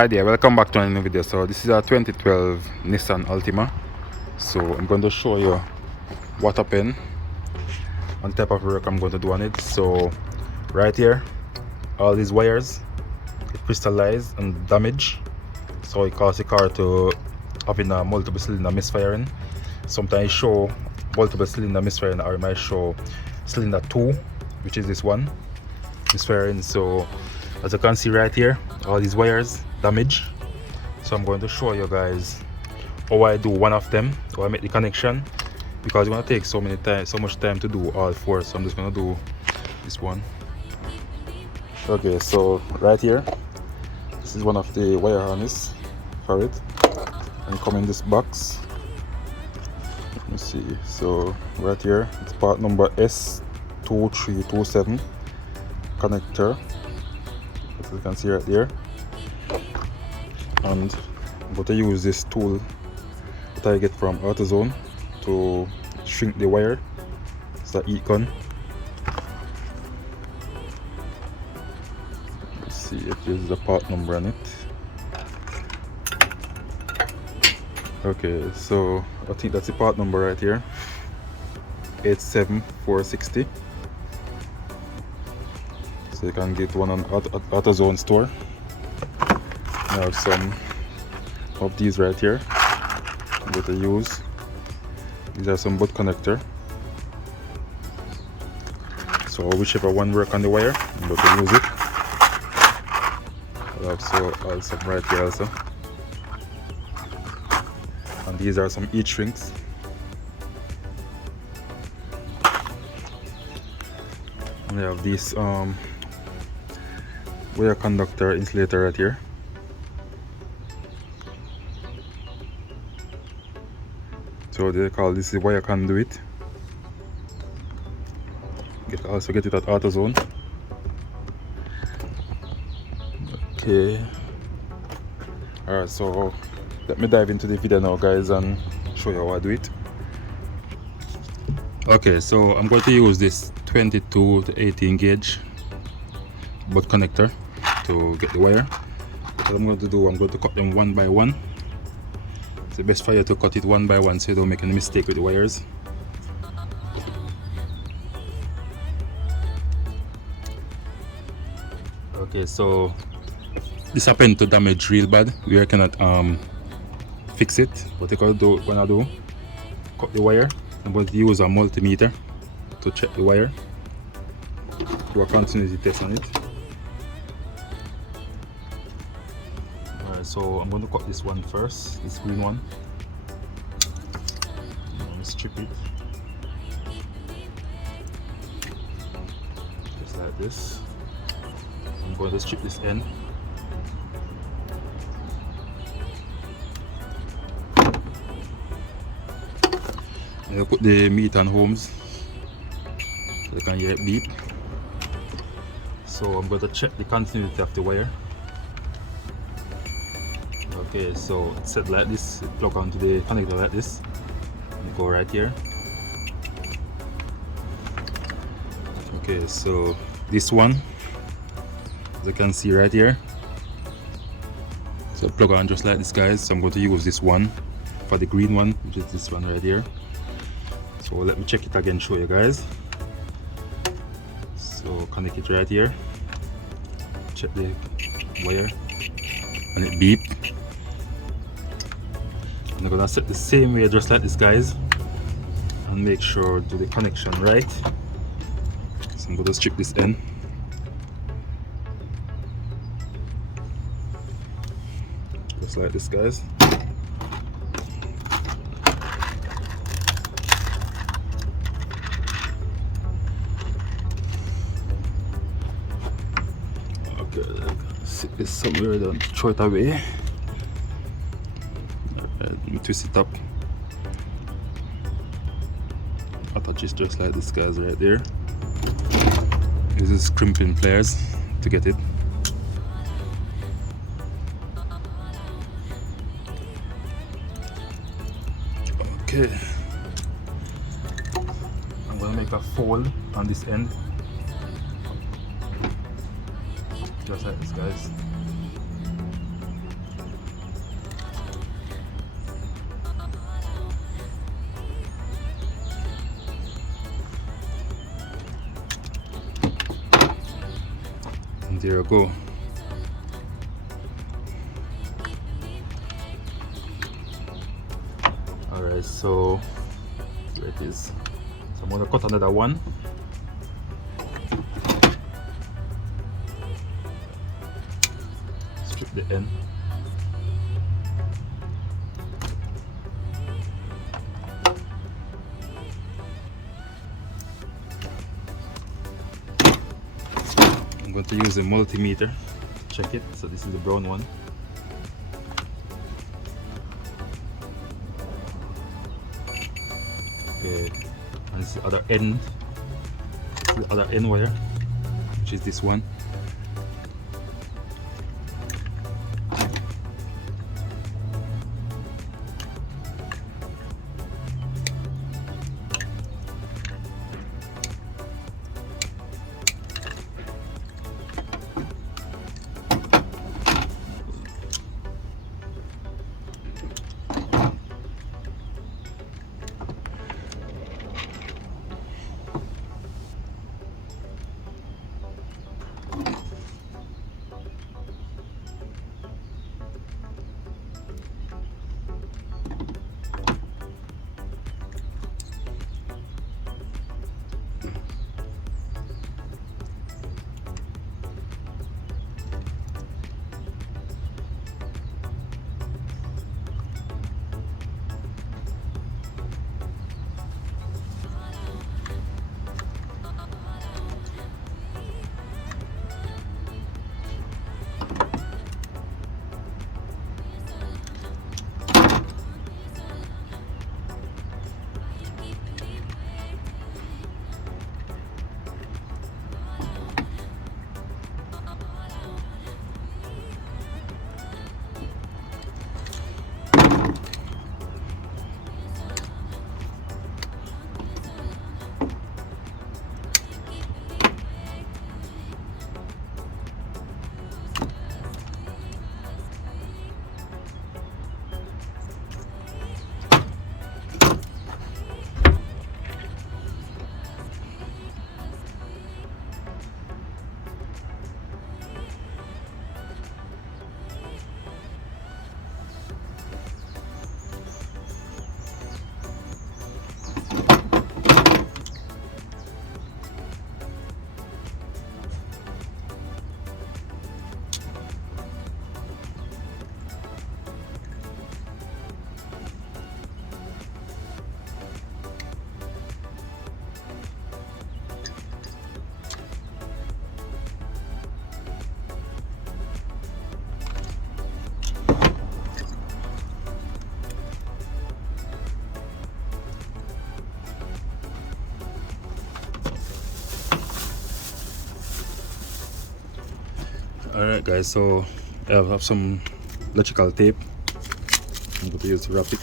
Alright there, welcome back to another video. So this is a 2012 Nissan Altima. So I'm going to show you what happened and the type of work I'm going to do on it. So right here, all these wires crystallized and damaged, so it caused the car to having a multiple cylinder misfiring. Sometimes show multiple cylinder misfiring, or it might show cylinder 2, which is this one, misfiring. So as you can see right here, all these wires damaged. So I'm going to show you guys how I do one of them, how I make the connection, because it's going to take so much time to do all four. So I'm just going to do this one. Okay, so right here, this is one of the wire harness for it, and come in this box. Let me see. So right here, it's part number S2327 connector, as you can see right there. And I'm going to use this tool that I get from AutoZone to shrink the wire. It's a heat gun. Let's see if there's a part number on it. Okay, so I think that's the part number right here, 87460. So you can get one on AutoZone store. I have some of these right here I'm going to use. These are some butt connector. So whichever one work on the wire, I'm going to use it. I'll have some right here also. And these are some heat shrinks. And I have this wire conductor insulator right here. So they call this the wire conduit. Also get it at AutoZone. Okay. Alright, so let me dive into the video now, guys, and show you how I do it. Okay, so I'm going to use this 22 to 18 gauge butt connector to get the wire. What I'm going to do, I'm going to cut them one by one. It's the best for you to cut it one by one so you don't make any mistake with the wires. Okay, so this happened to damage real bad. We cannot fix it. What I can do when I do cut the wire, I'm going to use a multimeter to check the wire, do a continuity test on it. Alright, so I'm going to cut this one first, this green one. Let me strip it just like this. I'm going to strip this end. I'll put the meat on homes so you can hear it beep. So I'm going to check the continuity of the wire. Okay, so it's set like this, it plug onto the connector like this, and go right here. Okay, so this one, as you can see right here, so plug on just like this, guys. So I'm going to use this one for the green one, which is this one right here. So let me check it again, show you guys. So connect it right here, check the wire, and it beep. I'm gonna set the same way just like this, guys, and make sure to do the connection right. So I'm gonna strip this end. Just like this, guys. Sit this somewhere, don't throw it away. Let me twist it up. Attach it just like this, guys, right there. This is crimping pliers to get it. Okay. I'm gonna make a fold on this end. Just like this, guys. There you go. Alright, so there it is. So I'm going to cut another one. Strip the end. I'm going to use a multimeter. Check it. So this is the brown one. Okay, and this is the other end. This is the other end wire, which is this one. Alright guys, so I have some electrical tape. I'm going to use to wrap it.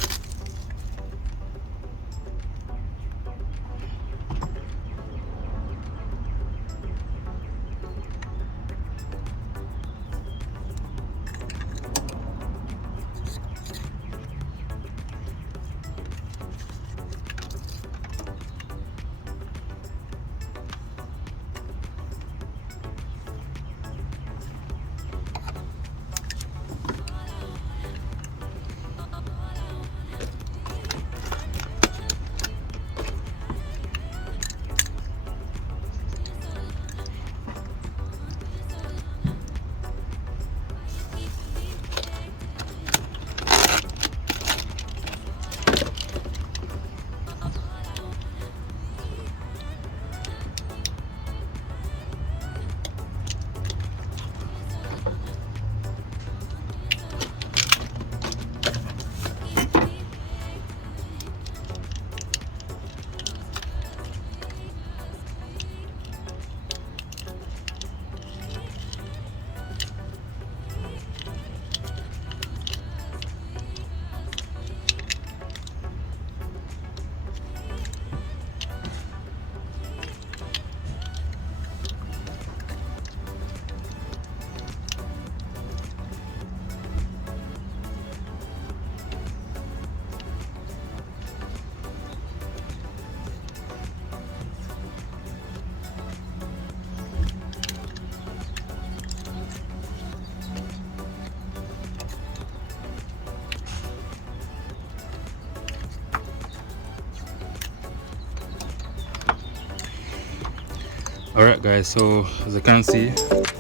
Alright guys, so as you can see,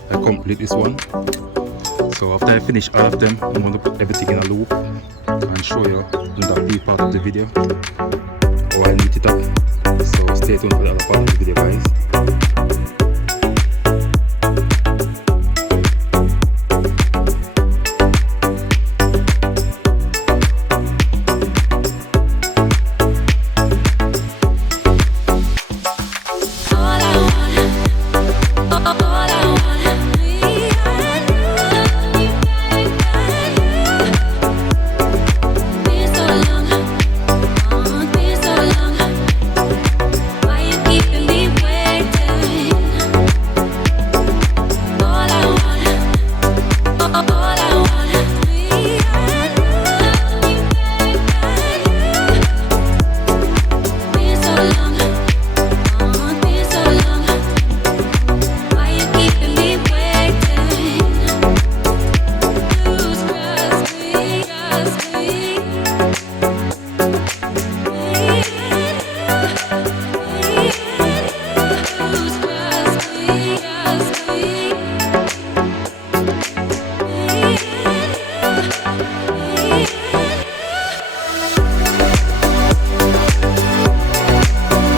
I complete this one. So after I finish all of them, I'm going to put everything in a loop and show you in the B part of the video how I neat it up. So stay tuned for the other part of the video guys.